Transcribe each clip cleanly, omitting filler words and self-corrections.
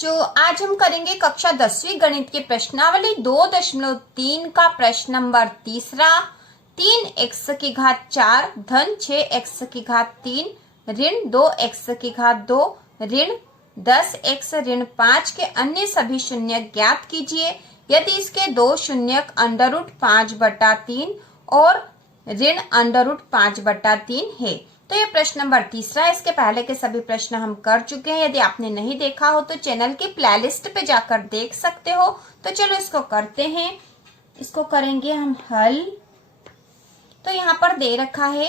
बच्चों, आज हम करेंगे कक्षा 10वीं गणित की प्रश्नावली 2.3 का प्रश्न नंबर तीसरा। 3x की घात 4 धन 6x की घात 3 ऋण 2x की घात 2 ऋण 10x ऋण 5 के अन्य सभी शून्य ज्ञात कीजिए। यदि इसके दो शून्यक √5/3 और ऋण √5/3 है। तो ये प्रश्न नंबर तीसरा है। इसके पहले के सभी प्रश्न हम कर चुके हैं। यदि आपने नहीं देखा हो तो चैनल की प्लेलिस्ट पे जाकर देख सकते हो। तो चलो इसको करते हैं। इसको करेंगे हम हल। तो यहाँ पर दे रखा है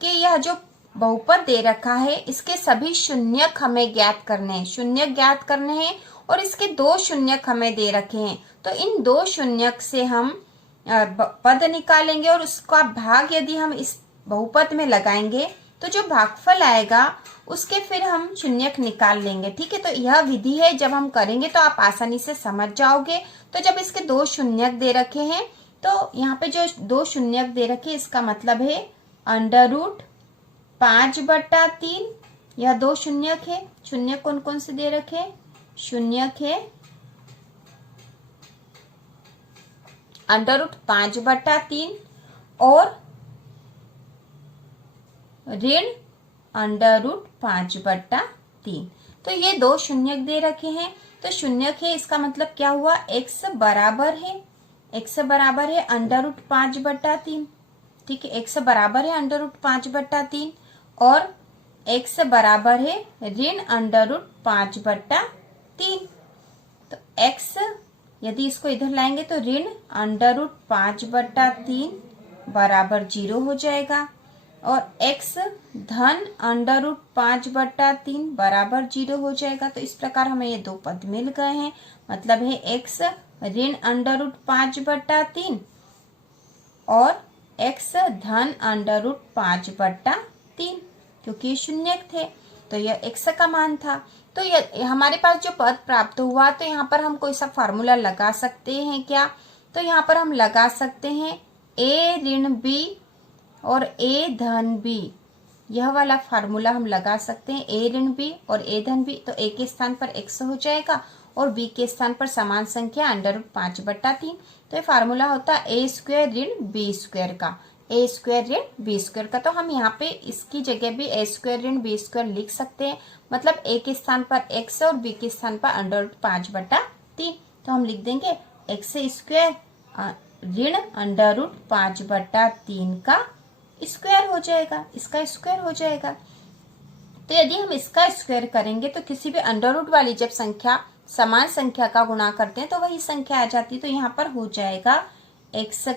कि यह जो बहुपद दे रखा है इसके सभी शून्यक हमें ज्ञात करने हैं, शून्य ज्ञात करने हैं और इसके दो शून्यक हमें दे रखे हैं। तो इन दो शून्यक से हम पद निकालेंगे और उसका भाग यदि हम इस बहुपद में लगाएंगे तो जो भागफल आएगा उसके फिर हम शून्यक निकाल लेंगे। ठीक है, तो यह विधि है। जब हम करेंगे तो आप आसानी से समझ जाओगे। तो जब इसके दो शून्यक दे रखे हैं तो यहाँ पे जो दो शून्यक दे रखे इसका मतलब है √5/3। यह दो शून्यक है। शून्यक कौन कौन से दे रखे? शून्यक है √5/3 और ऋण √5/3। तो ये दो शून्यक दे रखे हैं। तो शून्यक है इसका मतलब क्या हुआ? x बराबर है √5/3। ठीक है, x बराबर है √5/3 और x बराबर है ऋण √5/3। तो x यदि इसको इधर लाएंगे तो ऋण √5/3 बराबर 0 हो जाएगा और x धन √5/3 बराबर 0 हो जाएगा। तो इस प्रकार हमें ये दो पद मिल गए हैं। मतलब है x ऋण √5/3 और x धन √5/3, क्योंकि ये शून्यक थे। तो यह x का मान था। तो यह हमारे पास जो पद प्राप्त हुआ, तो यहाँ पर हम कोई सा फार्मूला लगा सकते हैं क्या? तो यहाँ पर हम लगा सकते हैं a ऋण b और a धन b। यह वाला फार्मूला हम लगा सकते हैं, a ऋण b और a धन b। तो a के स्थान पर x हो जाएगा और b के स्थान पर समान संख्या √5/3। तो ये फार्मूला होता है a² ऋण b² का, a² ऋण b² का। तो हम यहाँ पे इसकी जगह भी a² ऋण b² लिख सकते हैं। मतलब a के स्थान पर x और b के स्थान पर √5/3। तो हम लिख देंगे x² ऋण √5/3 का स्क्वायर हो जाएगा, इसका स्क्वायर हो जाएगा। तो यदि हम इसका स्क्वायर करेंगे तो किसी भी अंडर रूट वाली जब संख्या समान संख्या का गुणा करते हैं तो वही संख्या आ जाती है। तो यहाँ पर हो जाएगा x²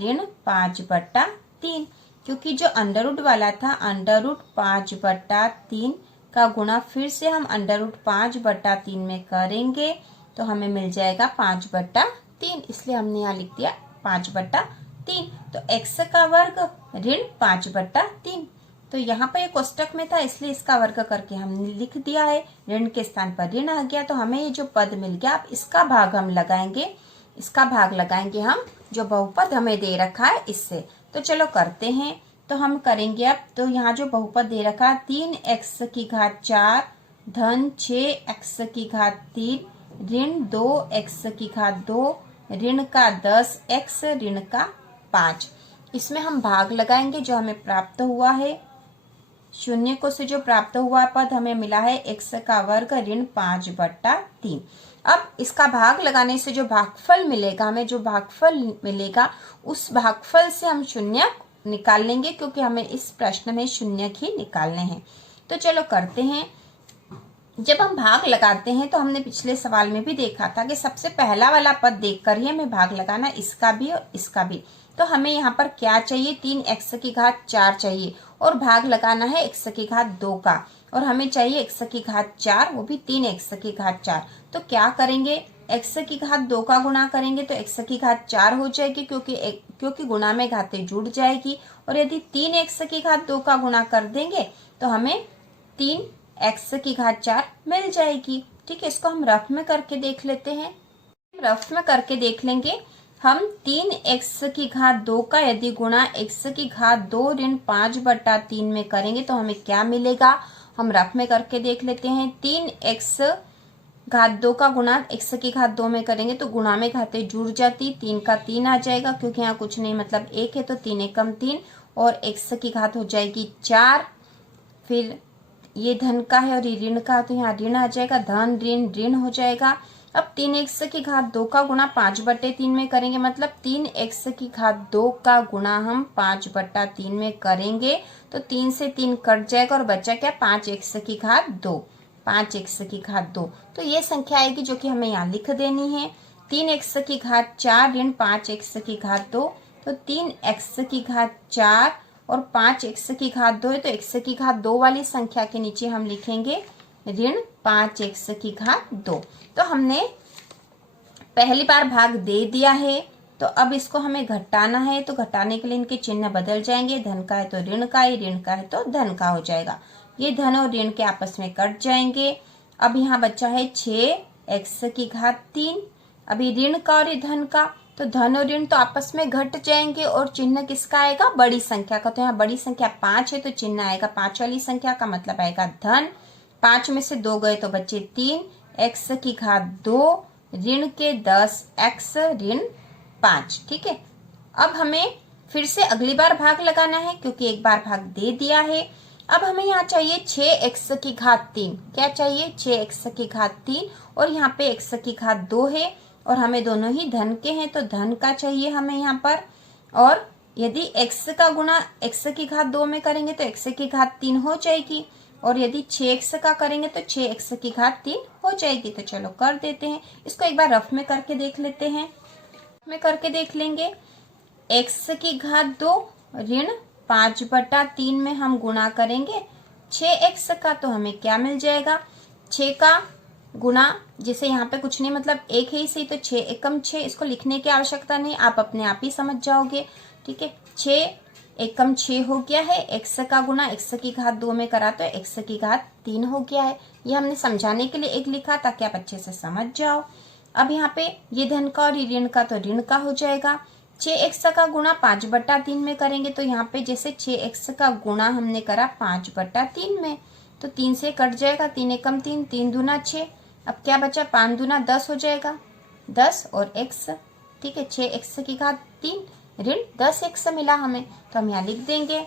ऋण 5/3, क्योंकि जो अंडर रूट वाला था √5/3 का गुणा फिर से हम √5/3 में करेंगे तो हमें मिल जाएगा 5/3। इसलिए हमने यहाँ लिख दिया 5/3। तो x² ऋण 5/3। तो यहाँ पर ये कोष्टक में था इसलिए इसका वर्ग करके हमने लिख दिया है। ऋण के स्थान पर ऋण आ गया। तो हमें ये जो पद मिल गया, अब इसका भाग हम लगाएंगे। इसका भाग लगाएंगे हम जो बहुपद हमें दे रखा है इससे। तो चलो करते हैं। तो हम करेंगे अब। तो यहाँ जो बहुपद दे रखा है 3x की घात 4 धन 6x की घात 3 ऋण 2x की घात 2 ऋण का 10x ऋण का 5। इसमें हम भाग लगाएंगे जो हमें प्राप्त हुआ है। शून्य को से जो प्राप्त हुआ पद हमें मिला है x² ऋण 5/3। अब इसका भाग लगाने से जो भागफल मिलेगा, हमें जो भागफल मिलेगा उस भागफल से हम शून्य निकाल लेंगे, क्योंकि हमें इस प्रश्न में शून्य ही निकालने हैं। तो चलो करते हैं। जब हम भाग लगाते हैं तो हमने पिछले सवाल में भी देखा था कि सबसे पहला वाला पद देखकर ही हमें भाग लगाना, इसका भी और इसका भी। तो हमें यहाँ पर क्या चाहिए? 3x की घात 4 चाहिए और भाग लगाना है x की घात 2 का, और हमें चाहिए x की घात 4, वो भी 3x की घात 4। तो क्या करेंगे? x की घात 2 का गुणा करेंगे तो x की घात 4 हो जाएगी, क्योंकि गुणा में घातें जुड़ जाएगी। और यदि 3x की घात 2 का गुणा कर देंगे तो हमें 3x की घात 4 मिल जाएगी। ठीक है, इसको हम रफ में करके देख लेते हैं। रफ में करके देख लेंगे। हम 3x की घात 2 का यदि गुणा x की घात 2 ऋण 5/3 में करेंगे तो हमें क्या मिलेगा? हम रफ में करके देख लेते हैं। 3x घात 2 का गुणा x की घात 2 में करेंगे तो गुणा में घातें जुड़ जाती, 3 का 3 आ जाएगा क्योंकि यहाँ कुछ नहीं मतलब 1 है तो 3 एकम 3 और x की घात हो जाएगी 4। फिर ये धन का है और ये ऋण का, तो यहाँ ऋण आ जाएगा, धन ऋण ऋण हो जाएगा। अब 3x की घात 2 का गुणा 5/3 में करेंगे, मतलब 3x की घात 2 का गुणा हम 5/3 में करेंगे तो 3 से 3 कट जाएगा और बचा क्या, 5x की घात 2, 5x की घात 2। तो ये संख्या आएगी जो कि हमें यहाँ लिख देनी है। 3x की घात 4 ऋण 5x की घात 2, तो 3x की घात 4 और 5x की घात 2 है तो x की घात 2 वाली संख्या के नीचे हम लिखेंगे ऋण 5x की घात 2। तो हमने पहली बार भाग दे दिया है, तो अब इसको हमें घटाना है, तो घटाने के लिए इनके चिन्ह बदल जाएंगे, धन का है तो ऋण का, ये ऋण का है तो धन का हो जाएगा। ये धन और ऋण के आपस में कट जाएंगे। अब यहाँ बचा है 6x की घात 3। अभी ऋण का और ये धन का, तो धन और ऋण तो आपस में घट जाएंगे और चिन्ह किसका आएगा, बड़ी संख्या का। तो यहाँ बड़ी संख्या 5 है तो चिन्ह आएगा 5 वाली संख्या का, मतलब आएगा धन। 5 में से 2 गए तो बचे 3, x की घात 2 ऋण के 10x ऋण 5। ठीक है, अब हमें फिर से अगली बार भाग लगाना है क्योंकि एक बार भाग दे दिया है। अब हमें यहाँ चाहिए 6x की घात 3। क्या चाहिए, 6x की घात 3 और यहाँ पे x की घात 2 है और हमें दोनों ही धन के हैं तो धन का चाहिए हमें यहाँ पर। और यदि x का गुणा x की घात 2 में करेंगे तो x की घात 3 हो जाएगी और यदि 6x का करेंगे तो 6x की घात 3 हो जाएगी। तो चलो कर देते हैं इसको, एक बार रफ में करके देख लेते हैं। में करके देख लेंगे, x की घात 2 ऋण 5/3 में हम गुणा करेंगे 6x का, तो हमें क्या मिल जाएगा, 6 का गुणा, जैसे यहाँ पे कुछ नहीं मतलब एक है ही सही, तो 6 एकम 6, इसको लिखने की आवश्यकता नहीं, आप अपने आप ही समझ जाओगे। ठीक है, 6 एकम 6 हो गया है, x का गुणा x की घात 2 में करा तो x की घात 3 हो गया है। ये हमने समझाने के लिए एक लिखा ताकि आप अच्छे से समझ जाओ। अब यहाँ पे ये धन का और ये ऋण का, तो ऋण का हो जाएगा। 6x का गुणा 5/3 में करेंगे तो यहाँ पे जैसे 6x का गुणा हमने करा 5/3 में, तो 3 से कट जाएगा, 3 एकम 3, 3 दूना 6, अब क्या बचा, 5 दूना 10 हो जाएगा, 10 और x। ठीक है, 6x की घात 3 ऋण 10x मिला हमें, तो हम यहाँ लिख देंगे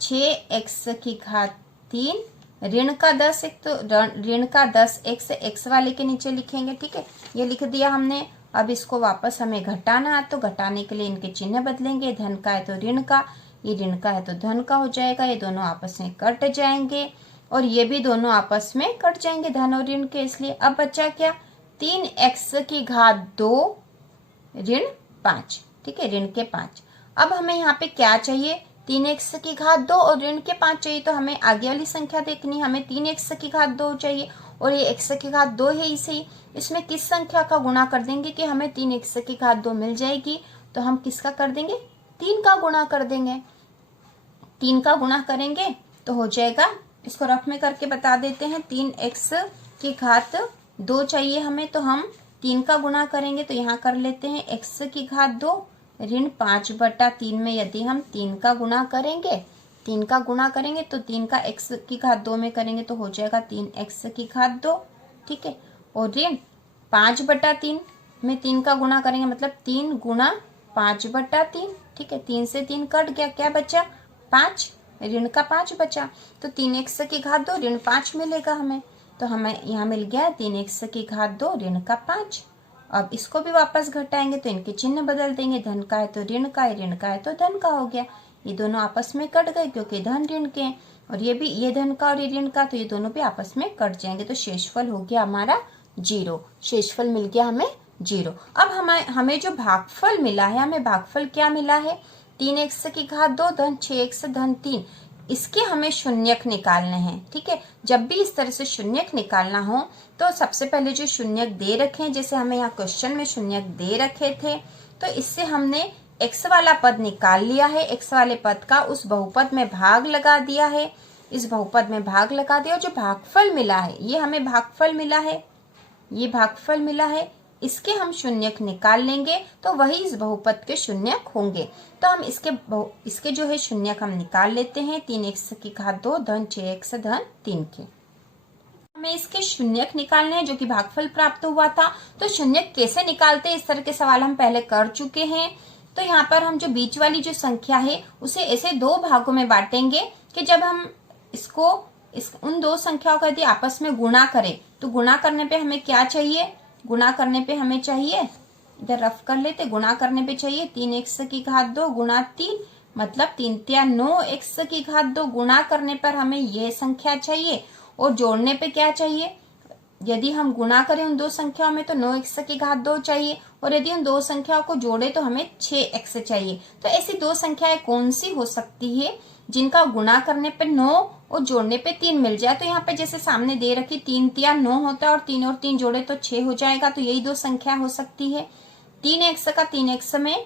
6x की घात 3 ऋण का 10 एक, तो ऋण का 10x x वाले के नीचे लिखेंगे। ठीक है, ये लिख दिया हमने। अब इसको वापस हमें घटाना है, तो घटाने के लिए इनके चिन्ह बदलेंगे, धन का है तो ऋण का, ये ऋण का है तो धन का हो जाएगा, ये दोनों आपस में कट जाएंगे और ये भी दोनों आपस में कट जाएंगे धन और ऋण के। इसलिए अब बचा क्या, 3x की घात 2 ऋण 5। ठीक है, ऋण के 5। अब हमें यहाँ पे क्या चाहिए, 3x की घात 2 और ऋण के 5 चाहिए, तो हमें आगे वाली संख्या देखनी, हमें 3x की घात 2 चाहिए और ये x की घात 2 है इसे, इसमें किस संख्या का गुणा कर देंगे कि हमें 3x की घात 2 मिल जाएगी, तो हम किसका कर देंगे, 3 का गुणा कर देंगे। 3 का गुणा करेंगे तो हो जाएगा, इसको रफ में करके बता देते हैं, 3x की घात 2 चाहिए हमें, तो हम 3 का गुणा करेंगे, तो यहाँ कर लेते हैं x की घात 2 ऋण 5/3 में यदि हम 3 का गुणा करेंगे, 3 का गुणा करेंगे तो 3 का x की घात 2 में करेंगे तो हो जाएगा 3x की घात 2। ठीक है, और ऋण 5/3 में 3 का गुणा करेंगे, मतलब 3 गुणा 5/3। ठीक है, 3 से 3 कट गया, क्या बचा, 5, ऋण का 5 बचा, तो 3x की घात 2 ऋण 5 मिलेगा हमें, तो हमें यहाँ मिल गया 3x की घात 2 ऋण का 5। अब इसको भी वापस घटाएंगे तो इनके चिन्ह बदल देंगे, धन का है तो ऋण का है, ऋण का है तो धन का हो गया। ये दोनों आपस में कट गए क्योंकि धन ऋण के हैं, और ये भी, ये धन का और ये ऋण का, तो ये दोनों भी आपस में कट जाएंगे, तो शेषफल हो गया हमारा 0। शेषफल मिल गया हमें 0। अब हमें जो भागफल मिला है, हमें भागफल क्या मिला है, 3x की घात 2 धन 6x धन 3, इसके हमें शून्यक निकालने हैं। ठीक है, जब भी इस तरह से शून्यक निकालना हो तो सबसे पहले जो शून्यक दे रखे हैं, जैसे हमें यहाँ क्वेश्चन में शून्यक दे रखे थे, तो इससे हमने x वाला पद निकाल लिया है, x वाले पद का उस बहुपद में भाग लगा दिया है, इस बहुपद में भाग लगा दिया, जो भागफल मिला है, ये हमें भागफल मिला है, ये भागफल मिला है, इसके हम शून्यक निकाल लेंगे तो वही इस बहुपद के शून्यक होंगे। तो हम इसके जो है शून्यक हम निकाल लेते हैं, 3x की घात 2 धन 6x धन 3 के। हमें इसके शून्यक निकालने हैं जो कि भागफल प्राप्त हुआ था। तो शून्यक कैसे निकालते हैं, इस तरह के सवाल हम पहले कर चुके हैं। तो यहाँ पर हम जो बीच वाली जो संख्या है उसे ऐसे दो भागों में बांटेंगे कि जब हम इसको उन दो संख्याओं का यदि आपस में गुणा करें तो गुणा करने पे हमें क्या चाहिए, गुणा करने पे हमें चाहिए, इधर रफ कर लेते, गुणा करने पे चाहिए 3x की घात 2 गुणा 3 मतलब 3 तिया 9x की घात 2 गुणा करने पर हमें यह संख्या चाहिए। और जोड़ने पे क्या चाहिए, यदि हम गुणा करें उन दो संख्याओं में तो 9x की घात 2 चाहिए और यदि उन दो संख्याओं को जोड़े तो हमें 6x चाहिए। तो ऐसी दो संख्याएं कौन सी हो सकती है जिनका गुणा करने पे 9 और जोड़ने पे 3 मिल जाए। तो यहाँ पे जैसे सामने दे रखी 3 तिया 9 होता है और 3 और 3 जोड़े तो 6 हो जाएगा। तो यही दो संख्या हो सकती है। 3x का 3x में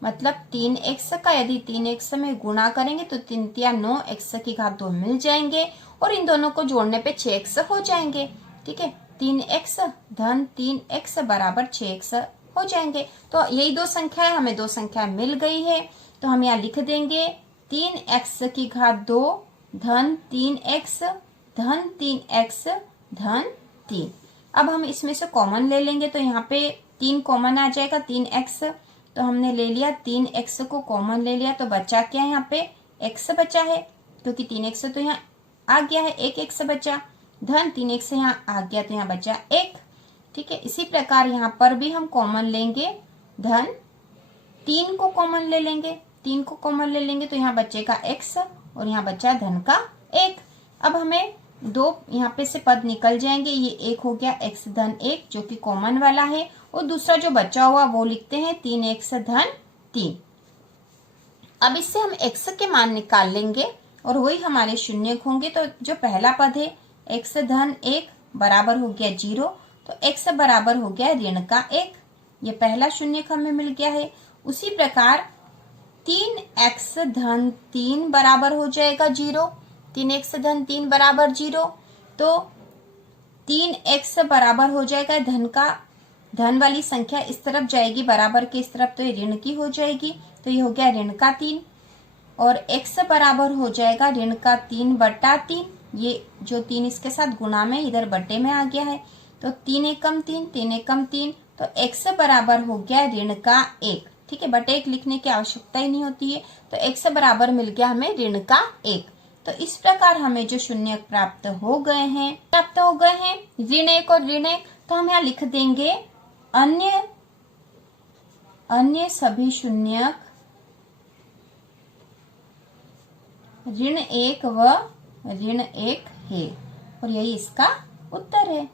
मतलब 3x का यदि 3x में गुणा करेंगे तो 3 तिया 9x की घात 2 मिल जाएंगे और इन दोनों को जोड़ने पे 6x हो जाएंगे। ठीक है, 3x धन 3x बराबर 6x हो जाएंगे। तो यही दो संख्याएं, हमें दो संख्या मिल गई है। तो हम यहाँ लिख देंगे 3x की घात 2 धन 3x धन 3x धन 3। अब हम इसमें से कॉमन ले लेंगे तो यहाँ पे 3 कॉमन आ जाएगा, 3x तो हमने ले लिया, 3x को कॉमन ले लिया तो बचा क्या है, यहाँ पे x बचा है क्योंकि 3x तो यहाँ आ गया है, एक x बचा, धन 3x यहाँ आ गया तो यहाँ बचा 1। ठीक है, इसी प्रकार यहाँ पर भी हम कॉमन लेंगे, धन 3 को कॉमन ले लेंगे, 3 को कॉमन ले लेंगे तो यहाँ बचेगा x और यहाँ बचा धन का 1। अब हमें दो यहाँ पे से पद निकल जाएंगे, ये 1 हो गया x धन 1 जो कि कॉमन वाला है और दूसरा जो बचा हुआ वो लिखते हैं 3x धन 3। अब इससे हम x के मान निकाल लेंगे और वही हमारे शून्यक होंगे। तो जो पहला पद है x धन 1 बराबर हो गया 0, तो x बराबर हो गया ऋण का 1, ये पहला शून्यक हमें मिल गया है। उसी प्रकार 3x धन 3 बराबर हो जाएगा 0, 3x धन 3 बराबर 0, तो 3x बराबर हो जाएगा धन वाली संख्या इस तरफ जाएगी बराबर के इस तरफ, तो ये ऋण की हो जाएगी, तो ये हो गया ऋण का 3 और x बराबर हो जाएगा ऋण का 3 बटा 3, ये जो 3 इसके साथ गुणा में इधर बटे में आ गया है, तो 3 एकम 3, 3 एकम 3, तो x बराबर हो गया ऋण का 1। ठीक है, बटे 1 लिखने की आवश्यकता ही नहीं होती है, तो x बराबर मिल गया हमें ऋण का 1। तो इस प्रकार हमें जो शून्यक प्राप्त हो गए हैं ऋण 1 और ऋण 1। तो हम यहाँ लिख देंगे अन्य सभी शून्यक ऋण 1 व ऋण 1 है और यही इसका उत्तर है।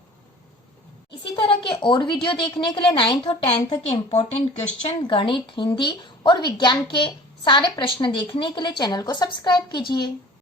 इसी तरह के और वीडियो देखने के लिए 9th और 10th के इम्पोर्टेंट क्वेश्चन, गणित, हिंदी और विज्ञान के सारे प्रश्न देखने के लिए चैनल को सब्सक्राइब कीजिए।